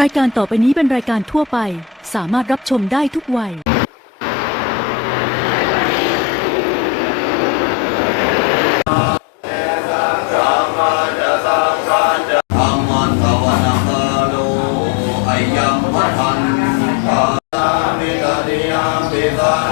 รายการต่อไปนี้เป็นรายการทั่วไป สามารถรับชมได้ทุกวัย Ayyam Mahan Kala Mitadiyam Bidara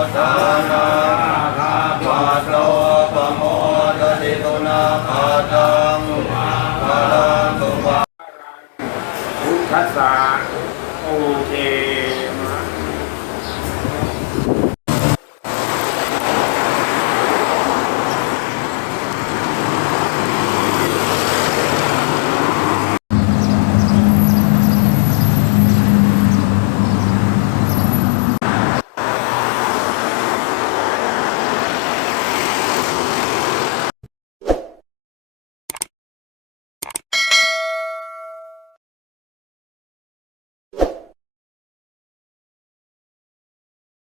รักษา